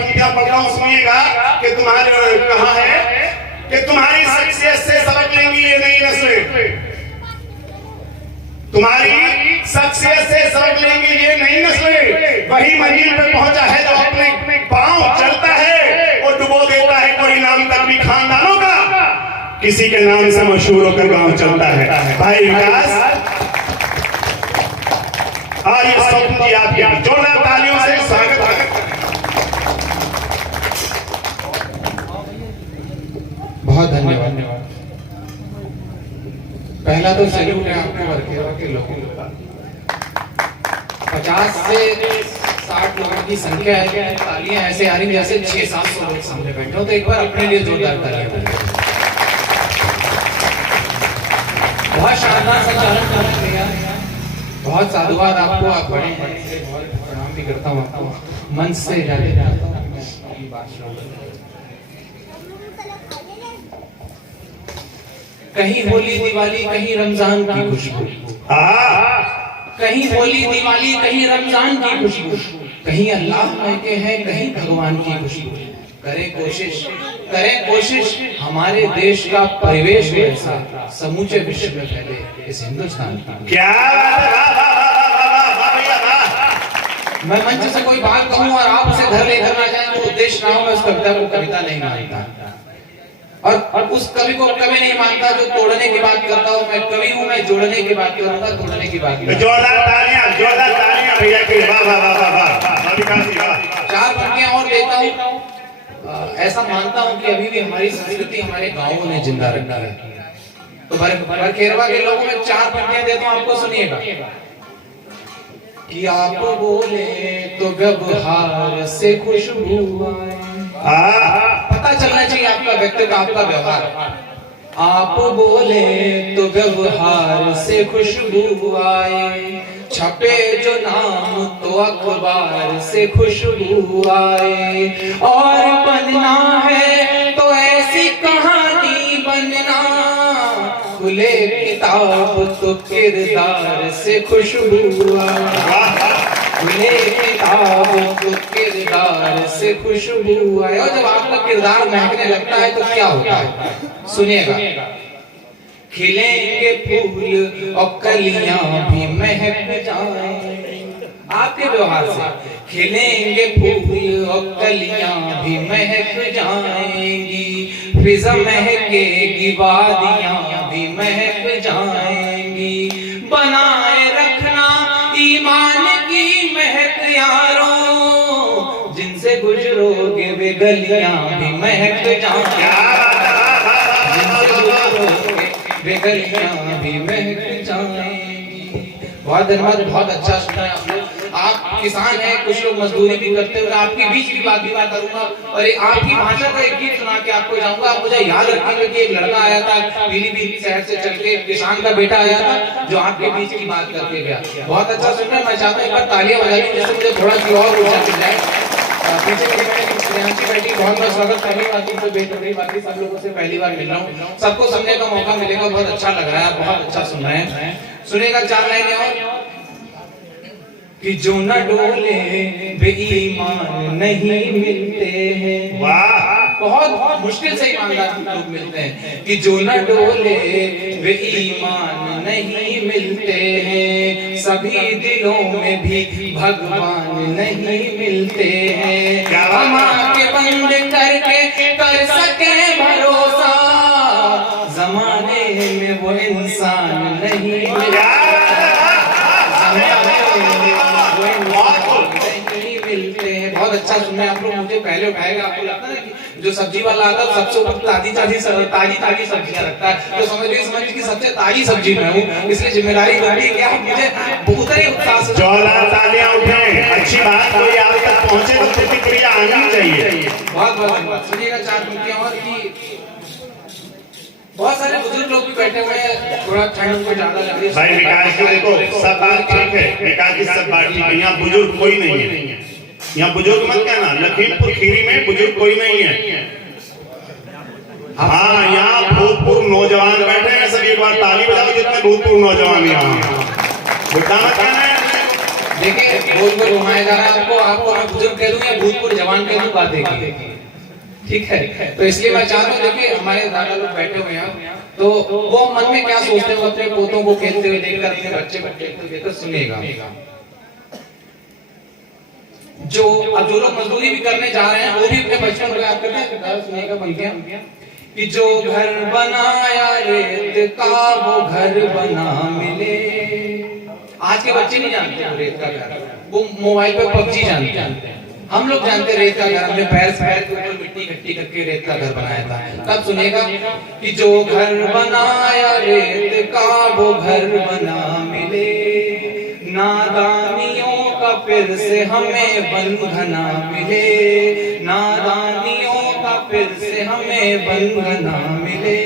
पंक्तियां पढ़ रहा हूं, सुनिएगा कि तुम्हारे कहा है कि तुम्हारी शख्सियत से सबक लेंगी ये नई नस्लें, तुम्हारी शख्सियत से सबक लेंगी ये नई नस्लें। वही मंजिल पे पहुंचा है जो अपने पांव चलता है और डुबो देता है कोई नाम तक भी खानदानों का, किसी के नाम से मशहूर होकर गांव चलता है। भाई विकास, आज ये स्वप्न की आपके जोरदार तालियों से स्वागत है। बहुत धन्यवाद। पहला तो सैल्यूट है आपको वर्खेवा के लोगों का। 50 से 60 लोगों की संख्या है, तालियां ऐसे आ रही जैसे 600-700 लोग सामने बैठे हो, तो एक बार अपने लिए जोरदार तालियां बजाइए। बहुत शानदार संचालन कर रहे हैं, बहुत साधुवाद आपको, आप बड़े हैं, बहुत प्रणाम भी करता हूँ आपको, मंच से जाते जाता हूँ। कहीं होली दिवाली कहीं रमजान की खुशबू, कहीं होली दिवाली कहीं रमजान की खुशबू, कहीं अल्लाह महके हैं कहीं भगवान की खुशबू। करें कोशिश हमारे देश का परिवेश भी ऐसा समूचे विश्व में फैले, इस हिंदुस्तान की। क्या मैं मंच से कोई बात कहूँ और आप उसे घर लेकर ना जाए तो उद्देश्य ना हो, मैं उस कविता को कविता नहीं मानता, और उस कवि को कभी नहीं मानता जो तोड़ने की बात करता हूँ। मैं कवि हूँ, मैं जोड़ने की बात करूंगा, तोड़ने की बात नहीं। जोरदार तालियां भैया की, वाह वाह वाह वाह। 4 पंक्तियां और देता हूँ। ऐसा मानता हूँ कि अभी भी हमारी संस्कृति हमारे गाँवों ने जिंदा रखा है, तो बरखेरवा के लोगों में 4 पंक्तियां देता हूँ, आपको सुनिएगा। कि आप बोले तो व्यवहार से खुशबू आए, पता चलना चाहिए आपका व्यक्तित्व, आपका व्यवहार। आप बोले तो व्यवहार से खुशबू आए, छपे जो नाम तो अखबार से खुशबू आए, और बनना है तो ऐसी कहानी बनना, खुले किताब तो किरदार से खुशबू आए, खुले किताब तो किरदार से खुशबू आए। और जब आपका किरदार महकने लगता है तो क्या होता है, सुनिएगा। खिलेंगे फूल और कलियां भी महक जाएं, आपके व्यवहार से खिलेंगे फूल और कलियां भी महक जाएंगी, फिजा महकेगी वादियां भी महक जाएंगी, बनाए रखना ईमान की महक यारों, जिनसे गुजरोगे वे गलियां भी महक जाएंगी, वे गलियां भी महक जाएंगी। बहुत धन्यवाद, बहुत अच्छा सुना है आप लोग। आप किसान हैं, कुछ लोग मजदूरी भी करते हैं, आपके बीच की बात भी मैं करूंगा और आपकी भाषा का एक गीत सुना के आपको जाऊंगा। आप मुझे याद रखिएगा कि एक लड़का आया था पीलीभीत शहर से चल के, किसान का बेटा आया था जो आपके बीच की बात करके गया। बहुत अच्छा सुन रहा है, मैं चाहता हूँ एक बार तालियां बजाइए जिससे मुझे थोड़ा सी और ऊर्जा मिल जाए। पीछे बैठी, बहुत बहुत स्वागत करनी, बाकी सब लोगों से पहली बार मिल रहा हूँ, सबको सुनने का मौका मिलेगा, बहुत अच्छा लग रहा है, बहुत अच्छा सुन रहे हैं। सुनेगा 4 लाइनें और। कि जो न डोले वे ईमान नहीं मिलते हैं, बहुत मुश्किल से ईमानदार लोग मिलते हैं। कि जो न डोले वे ईमान नहीं मिलते हैं, सभी दिलों में भी भगवान नहीं मिलते हैं, हम आंखें बंद करके कर सके भरोसा, जमाने में वो इंसान नहीं मिलता, बहुत अच्छा सुनना है आप लोग। मुझे पहले उठाएगा, आपको लगता है कि जो सब्जी वाला आता है सबसे ऊपर ताजी सब्जियां रखता है, तो समझ लीजिए कि सबसे ताजी सब्जी मैं हूँ, इसलिए जिम्मेदारी बनती है कि आप मुझे उतने उत्साह से जोरदार तालियां उठाएं। अच्छी बात, कोई आप तक पहुंचे तो प्रतिक्रिया आनी चाहिए। बहुत बहुत धन्यवाद। सुनिएगा 4 पंक्तियां और। कि बहुत सारे बुजुर्ग लोग भी बैठे हुए हैं, थोड़ा ठंड उनको ज्यादा लग रही है। भाई विकास जी देखो, सब बात ठीक है, विकास जी सब बात ठीक है, यहाँ बुजुर्ग कोई नहीं है, यहाँ बुजुर्ग मत कहना, लखीमपुर खीरी में बुजुर्ग कोई नहीं है। हाँ, यहाँ भूतपूर्व नौजवान बैठे हैं, सब एक बार ताली बजाओ जितने भूतपूर्व नौजवान यहाँ, बुढ़ा मत कहना है, देखिए गोल गोल घुमाया जा रहा है आपको, आपको मैं बुजुर्ग कह दूं या भूतपूर्व जवान कह दूं, बात देखिए, ठीक है। तो इसलिए मैं चाहता हूँ, देखिए हमारे दादा लोग बैठे हुए हैं, तो वो मन में क्या सोचते हैं, अपने पोतों को खेलते हुए देखकर, अपने बच्चे को खेलते हुए देखकर, सुनिएगा। जो अब जो लोग मजदूरी भी करने जा रहे हैं वो भी अपने बचपन को याद करते हैं। सुनिएगा पंक्तियां कि जो घर बनाया रेत का वो घर बना मिले। आज के बच्चे नहीं जानते रेत का घर, वो मोबाइल पे पबजी जानते हैं। हम लोग जानते रेत का घर, हमने पैर के ऊपर मिट्टी इकट्ठी करके रेत का घर बनाया था। तब सुनेगा कि जो घर बनाया रेत का वो घर बना मिले, नादानियों का फिर से हमें बंधना मिले, नादानियों का फिर से हमें बंधना मिले,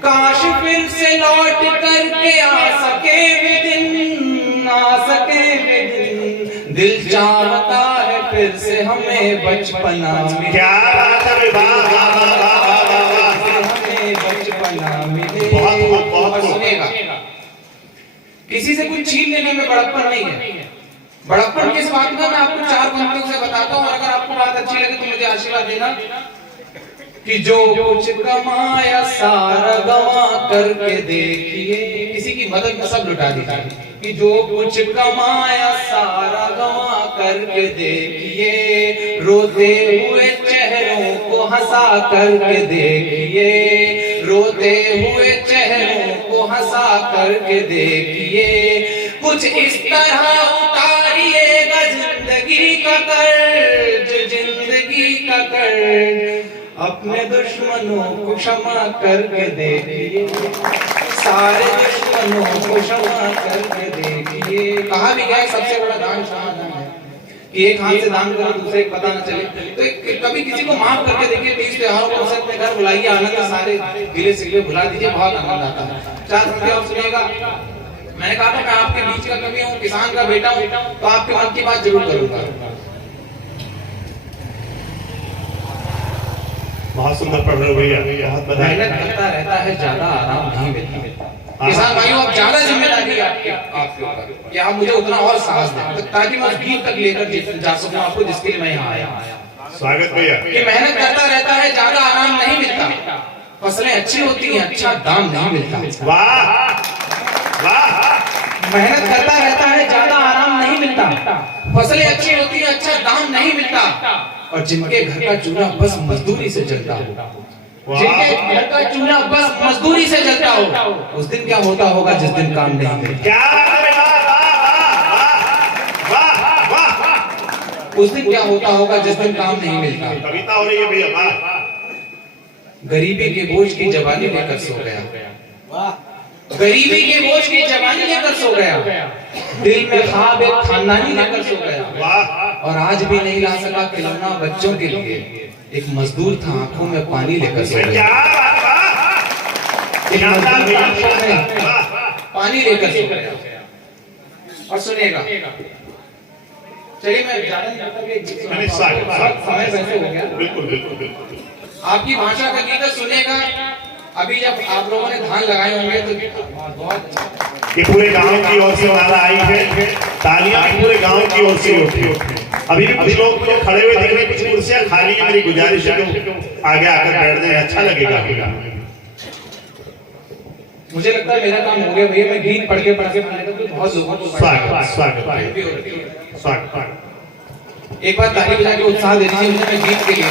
काश फिर से लौट करके आ सके वे दिन, आ सके वे दिन, दिल चाहता है फिर से हमें बचपना मिले। क्या बात है, हमें बचपना मिले। बहुत सुनेगा, किसी से कुछ छीन लेने में बड़प्पन नहीं है। बड़प्पन किस बात में, मैं आपको 4 पंक्तियों से बताता हूँ, और अगर आपको बात अच्छी लगे तो मुझे आशीर्वाद देना कि जो कुछ कमाया सारा गवा करके देखिए। किसी की मदद में सब लुटा दीजिए कि जो कुछ कमाया सारा गवा करके देखिए, रोते हुए चेहरों को हंसा करके देखिए, रोते हुए चेहरों को हंसा करके देखिए, कुछ इस तरह उतारिएगा जिंदगी का कर्ज, जिंदगी का कर्ज, अपने दुश्मनों को क्षमा करके देखिए, सारे दुश्मनों को क्षमा करके देखिए। कहा भी गया सबसे बड़ा दान क्षमा है कि एक हाथ से दान करो दूसरे को पता न चले। तो कभी किसी को माफ करके देखिए, 30 त्योहारों को अपने घर बुलाइए, आनंद सारे गिले सिले भुला दीजिए, बहुत आनंद आता है। 4 पंक्ति और सुनिएगा। मैंने कहा था मैं आपके बीच का कवि हूँ, किसान का बेटा हूँ, तो आपके मन की बात जरूर करूंगा। बहुत सुंदर पढ़ रहे हो भैया, बहुत बधाई। मेहनत करता रहता है, ज्यादा आराम नहीं मिलता। किसान भाइयों, अब ज्यादा जिम्मेदारी है आपके ऊपर कि आप मुझे उतना और साहस दें, ताकि मैं उस गीत तक लेकर जा सकूं आपको, जिसके लिए मैं यहाँ आया। स्वागत भैया। कि मेहनत करता रहता है, ज्यादा आराम नहीं मिलता, फसलें अच्छी होती हैं, अच्छा दाम नहीं मिलता। वाह वाह। मेहनत करता रहता है, ज्यादा आराम नहीं मिलता, फसलें अच्छी होती हैं, अच्छा दाम नहीं मिलता, और जिनके घर का चूल्हा बस मजदूरी से जलता हो, जिनके घर का चूल्हा बस मजदूरी से जलता हो, उस दिन क्या होता होगा जिस दिन काम नहीं मिलता। क्या उस दिन क्या होता होगा जिस दिन काम नहीं मिलता। कविता हो रही है भैया, वाह। गरीबी के बोझ की जवानी लेकर सो गया, गरीबी के बोझ की जवानी लेकर सो गया, दिल में ख्वाब एक खानदानी लेकर सो गया, और आज भी नहीं ला सका खिलौना बच्चों के लिए, एक मजदूर था आंखों में पानी लेकर सो गया, एक मजदूर आंखों में पानी लेकर सो गया। और सुनिएगा, चलिए मैं ज्यादा नहीं करता, समय वैसे हो गया, बिल्कुल बिल्कुल बिल्कुल। आपकी भाषा का गीत सुनेगा। अभी जब आप लोगों ने धान लगाए होंगे तो बहुत, ये पूरे गांव की ओर से माला आई है, तालियां पूरे गांव की ओर से उठी। अभी भी कुछ लोग मुझे खड़े हुए दिख रहे, कुछ कुर्सियां खाली है, मेरी गुजारिश है कि आगे आकर बैठ जाए, अच्छा लगेगा। मुझे लगता है मेरा काम हो गया भैया, मैं गीत पढ़ के बहुत लोगों को स्वागत स्वागत स्वागत। एक बार ताली बजा के उत्साह दे दीजिए मुझे, मैं गीत के लिए।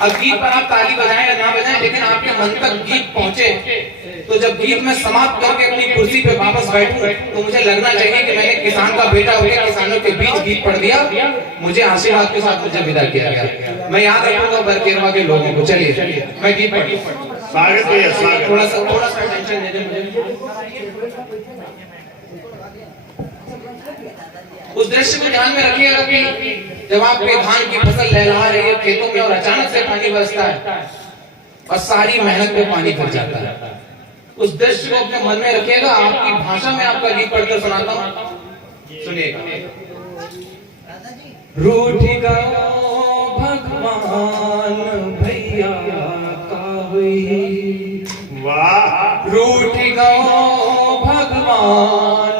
अब गीत पर आप ताली बजाएं या ना बजाएं, लेकिन आपके मन तक गीत पहुंचे, तो जब गीत में समाप्त करके अपनी कुर्सी पे वापस बैठूं, तो मुझे लगना चाहिए कि मैंने किसान का बेटा होकर किसानों के बीच गीत पढ़ दिया, मुझे आशीर्वाद के साथ मुझे विदा किया गया। मैं याद रखूंगा बरकेरवा के लोगों को। चलिए मैं गीत पढ़, स्वागत भैया, स्वागत। थोड़ा सा टेंशन दे मुझे। उस दृश्य को ध्यान में रखिएगा कि जब आपके धान की फसल लहला रही है खेतों में और अचानक से पानी बरसता है और सारी मेहनत पे पानी फिर जाता है, उस दृश्य को अपने मन में रखिएगा। आपकी भाषा में आपका गीत पढ़कर सुनाता हूँ, सुनिएगा। रूठ गयो भगवान भैया का हुई, वाह। रूठ गयो भगवान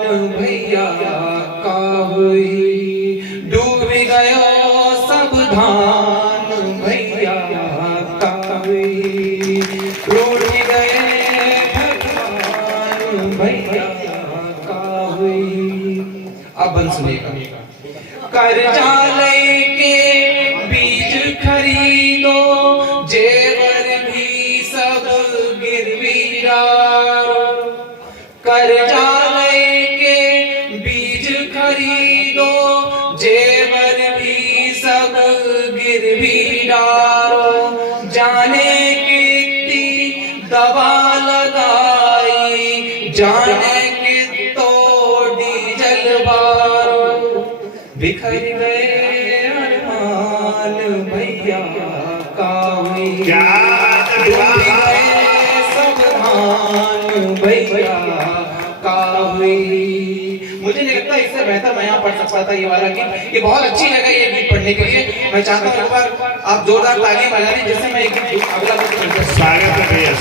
पल सुनेगा। कर्जा लेके बीज खरीदो, जेवर भी सब गिरवी डालो। कर्जा लेके बीज खरीदो, जेवर भी सब गिरवी डालो। जाने कितनी दवा लगाई, जाने कितो डीजल बारो। बिखर गए अरमान भैया कावे, डूब गए सब धान भैया कावे। मुझे नहीं लगता इससे बेहतर मैं यहाँ पढ़ सकता था ये वाला गीत। ये बहुत अच्छी जगह है ये गीत पढ़ने के लिए। मैं चाहता हूँ एक बार आप जोरदार तालियां बजा लें, जिससे मैं एक अगला गीत पढ़ता हूं। स्वागत है भैया,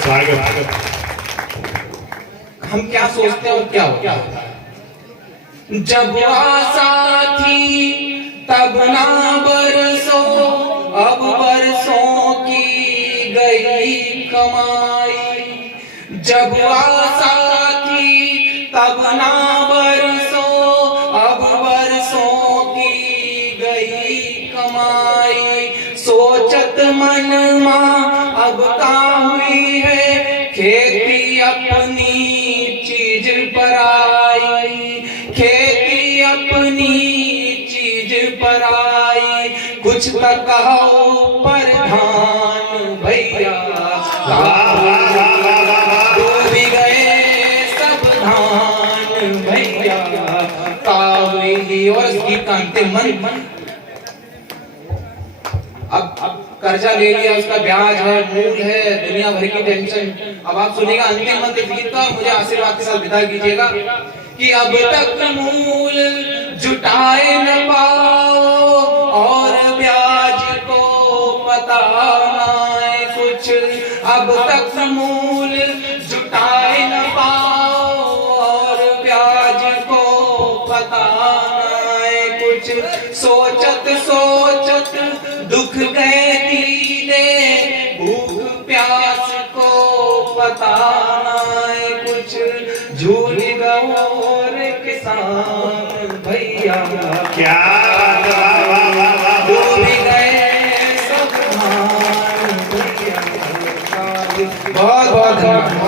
स्वागत। हम क्या सोचते हैं और क्या होता है। जब आशा थी तब ना बरसों, अब बरसों की गई कमाई। जब आशा थी तब ना बरसों, अब बरसों की गई कमाई। सोचत मन मां अब का हुई है, खेती अपनी चीज पराई। खेती अपनी चीज पराई, कुछ तक कहो प्रधान भैया। डूब गए सब धान भैया कावे। और इस गीत का अंतिम मन, अब कर्जा ले लिया, उसका ब्याज है, मूल है, दुनिया भर की टेंशन। अब आप सुनिएगा अंतिम मंत्र गीत का, मुझे आशीर्वाद के साथ विदा कीजिएगा कि अब तक मूल जुटाए न पाओ, और ब्याज को पता ना कुछ। अब तक मूल जुटाए न पाओ, और ब्याज को पता ना कुछ। सोचत सोचत दुख गए दीने, भूख प्यास को पता ना कुछ। झूल गौर किसान भैया क्या डूब गए सब धान भैया। बहुत बहुत धन्यवाद।